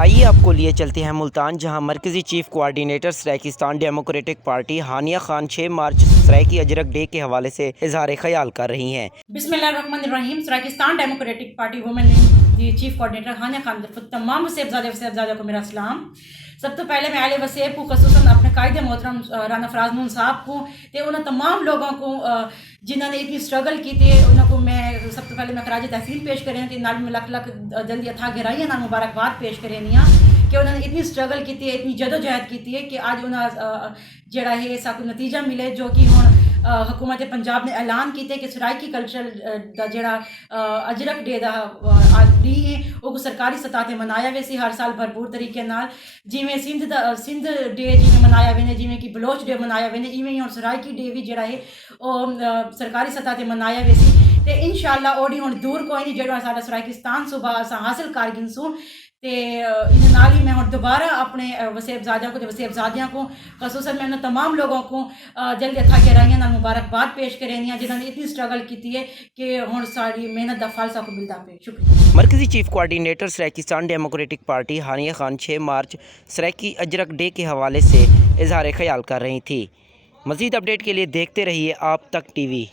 آئیے آپ کو لیے چلتے ہیں ملتان، جہاں مرکزی chief coordinator Saraikistan democratic party Hania Khan 6 March Saraiki ajrak day کے حوالے سے اظہار خیال کر رہی ہیں۔ بسم اللہ الرحمن الرحیم۔ سرائیکستان ڈیموکریٹک پارٹی وومن دی چیف کوارڈینیٹر ہانیہ خان تمام وسیب زادہ کو میرا سلام۔ سب تو پہلے میں اہل وسیب کو خصوصاً اپنے قائد محترم رانا فراز نون صاحب کو تے انہوں تمام لوگوں کو جنہوں نے اتنی سٹرگل کی تھی انہوں کو میں سب تو پہلے میں خراج تحسین پیش کریں تے نال میں لکھ لکھ جلدی اتھا گہرائیاں نال مبارکباد پیش کریں کہ انہوں نے اتنی سٹرگل کی ہے، اتنی جدوجہد کی ہے کہ آج انہوں جڑا ہے ساکو نتیجہ ملے، جو کہ ہوں حکومت پنجاب نے اعلان کیتے کہ سرائیکی کلچر دا جڑا اجرک ڈے دا ڈی ہے وہ سرکاری سطح تے منایا وے سی ہر سال بھرپور طریقے نال، جویں سندھ ڈے جویں منایا وے نے، جویں کہ بلوچ ڈے منایا وے نے، ایویں ہی ہن سرائیکی ڈے بھی جڑا ہے وہ سرکاری سطح تے منایا وے سی تے انشاءاللہ اوڑی ہن دور کوئی نہیں جڑا سارا سرائیکستان صوبہ اساں حاصل کر گن سوں تے ان نال ہی میں ہن دوبارہ اپنے وسیب زادیاں کو تے وسیب زادیاں کو خصوصاً میں ان تمام لوگوں کو جلدی اتھا گہرائیاں نال مبارکباد پیش کرینی ہیں جنہوں نے اتنی سٹرگل کی ہے کہ ہن ساری محنت دا پھل ساکو ملدا پے۔ شکریہ۔ مرکزی chief coordinator Saraikistan democratic party Hania Khan 6 March Saraiki ajrak day کے حوالے سے اظہار خیال کر رہی تھی۔ مزید اپڈیٹ کے لیے دیکھتے رہیے آپ تک ٹی وی۔